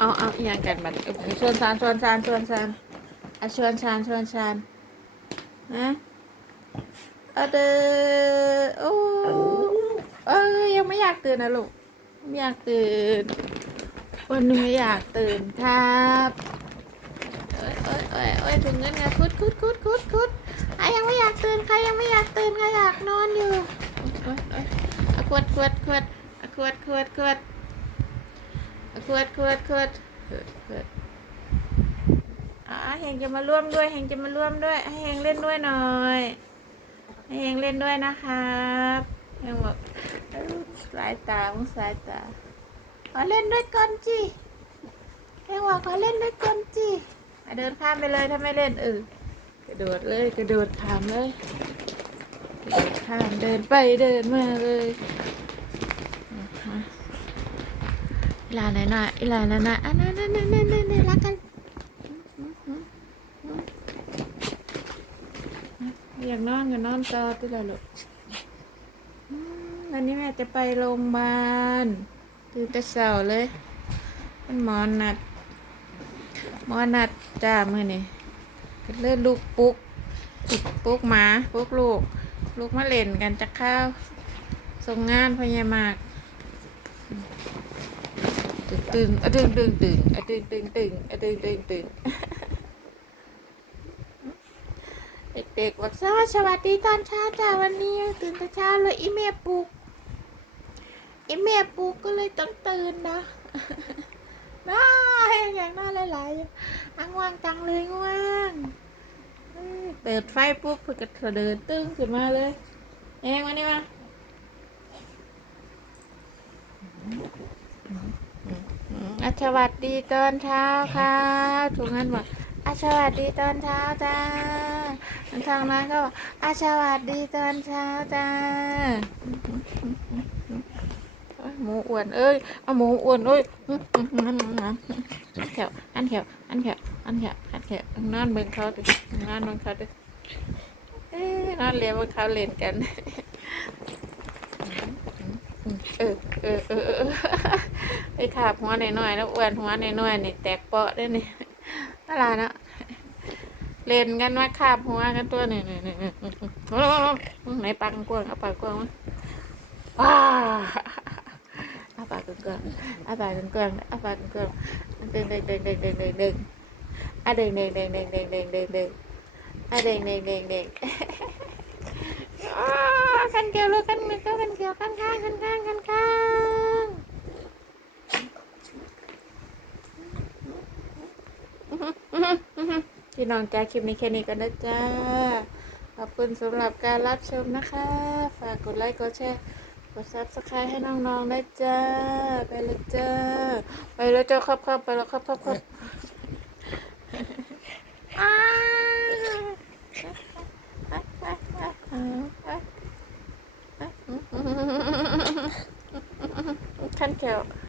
เอาเอาอหย่างกันบัดเอาชวนชานชวนชานชวนชานอะชวนชานชวนชานนะเอาเด้อโอ้เอ้ยยังไม่อยากตื่นนะลูกไม่อยากตื่น วันนี้ไม่อยากตื่นครับเอ้ยเอ้ยเอ้ยเอ้ยถึงเงินไงคุดคุดคุดคุดคุดใครยังไม่อยากตื่นใครยังไม่อยากตื่นใครอยากนอนอยู่เอ้ยเอ้ยเอาขวดขวดขวดขวดขวดขวด วดขวดขวดขวดขวดอ่าเฮงจะมาร่วมด้วยเฮงจะมาร่วมด้วยให้เฮงเล่นด้วยหน่อยให้เฮงเล่นด้วยนะครับเฮงบอกสายตามึงสายตาขอเล่นด้วยก่อนจีเรียกขอเล่นด้วยก่อนจีเดินข้ามไปเลยถ้าไม่เล่นเออกระโดดเลยกระโดดข้ามเลยกระโดดข้ามเดินไปเดินมาเลยอะมา อีหลานไหนอยน่ะอีหลานไหนอยน่ะอะนั่นนั่นนั่นนั่นนั่นนั่นรักกันอยากนอนก็นอนต่อไปเลยลูกอืมวันนี้แม่จะไปโรงพยาบาลตื่นแต่เช้าเลยมันหมอนัดหมอนัดจ้ามื่อนี่ก็เลื่อนลูกปุ๊กปลุกหมาปลุกลูก ลูกมาเล่นกันจะข้าวส่งงานพยามาก ตึงตึงอะตึงตึงตึงอะตึงตึงตึงอะตึงตึงตึงเด็กๆบอกสวัสดีตอนเช้าจ้าวันนี้ตื่นแต่เช้าเลยอีเมียปลุกไอแม่ปลูกก็เลยต้องตื่นนะน่าอย่างน่าหลายๆอังว่างจังเลยง่วงเปิดไฟปุ๊บเพื่อก็เดินตึ้งขึ้นมาเลยเองมานี่มา อะสวัสดีตอนเช้าค่ะถูกงั้นบอกอะสวัสดีตอนเช้าจ้าทางนั้นก็บอกอะสวัสดีตอนเช้าจ้าหมูอ้วนเอ้ยเอาหมูอ้วนเอ้ยอื้ออื้ออื้ออื้ออันแขวอันแขวอันแขวอันแขวอันแขวนอนเบิ่งเขาดินอนเบิ่งเขาดิเอ้ยนอนเลี้ยงเขาเล่นกัน เออเออเออ ไอ้ขาบหัวหน่อยๆแล้วอ้วนหัวหน่อยๆนี่แตกเปาะได้นี่อะไรเนาะเล่นกันว่าขาบหัวกันตัวนี่นี่นี่นี่ไหนปากกว้างเอาปากกว้างมาว้าอาปากกลางๆอาปากกลางๆอาปากกลางๆเด้งเด้งเด้งเด้งเด้งเด้งเด้งอะเด้งเด้งเด้งเด้งเด้งเด้งเด้งเด้งอะเด้งเด้งเด้งเด้งอ้ากันเกลียวเลยกันมือก็กันเกลียวกันข้างกันข้างกันข้าง พี่น้องจ้าคลิปนี้แค่นี้กันนะจ้า ขอบคุณสำหรับการรับชมนะคะ ฝากกดไลค์กดแชร์กดซับสไครต์ให้น้องๆได้จ้า ไปเลยจ้า ไปแล้วจ้าครับครับไปแล้วครับครับครับขั้นแขว